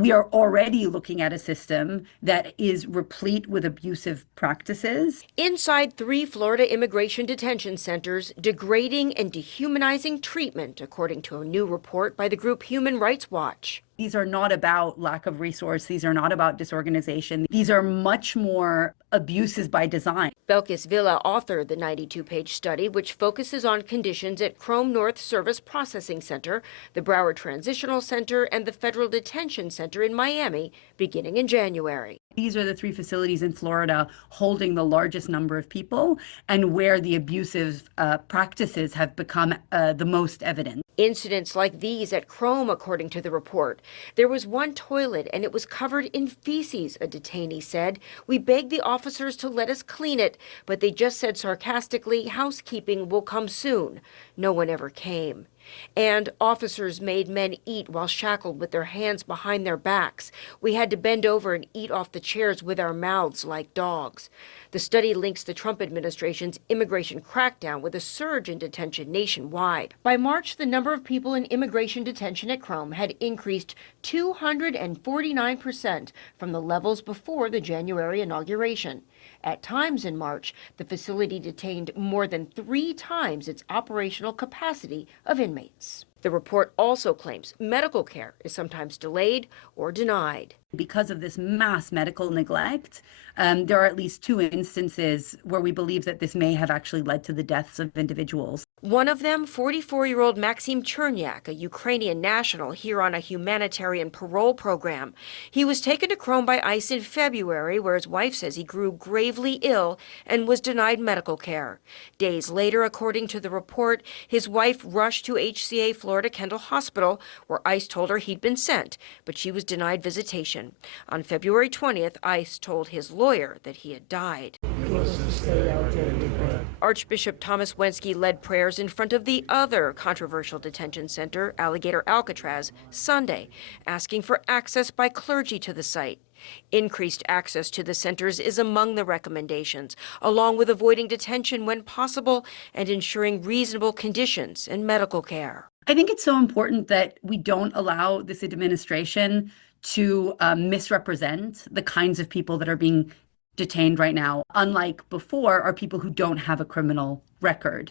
We are already looking at a system that is replete with abusive practices. Inside 3 Florida immigration detention centers, degrading and dehumanizing treatment, according to a new report by the group Human Rights Watch. These are not about lack of resource. These are not about disorganization. These are much more abuses by design. Belkis Villa authored the 92-page study, which focuses on conditions at Chrome North Service Processing Center, the Broward Transitional Center, and the Federal Detention Center in Miami, beginning in January. These are the 3 facilities in Florida holding the largest number of people and where the abusive practices have become the most evident. Incidents like these at Chrome, according to the report. There was one toilet and it was covered in feces, a detainee said. We begged the officers to let us clean it, but they just said sarcastically, housekeeping will come soon. No one ever came. And officers made men eat while shackled with their hands behind their backs. We had to bend over and eat off the chairs with our mouths like dogs. The study links the Trump administration's immigration crackdown with a surge in detention nationwide. By March, the number of people in immigration detention at Chrome had increased 249% from the levels before the January inauguration. At times in March, the facility detained more than 3 times its operational capacity of inmates. The report also claims medical care is sometimes delayed or denied. Because of this mass medical neglect, there are at least 2 instances where we believe that this may have actually led to the deaths of individuals. One of them, 44-year-old Maxim Chernyak, a Ukrainian national here on a humanitarian parole program. He was taken to Chrome by ICE in February, where his wife says he grew gravely ill and was denied medical care. Days later, according to the report, his wife rushed to HCA Florida Kendall Hospital, where ICE told her he'd been sent, but she was denied visitation. On February 20th, ICE told his lawyer that he had died. Archbishop Thomas Wensky led prayers in front of the other controversial detention center, Alligator Alcatraz, Sunday, asking for access by clergy to the site. Increased access to the centers is among the recommendations, along with avoiding detention when possible and ensuring reasonable conditions and medical care. I think it's so important that we don't allow this administration to misrepresent the kinds of people that are being detained right now. Unlike before, are people who don't have a criminal record.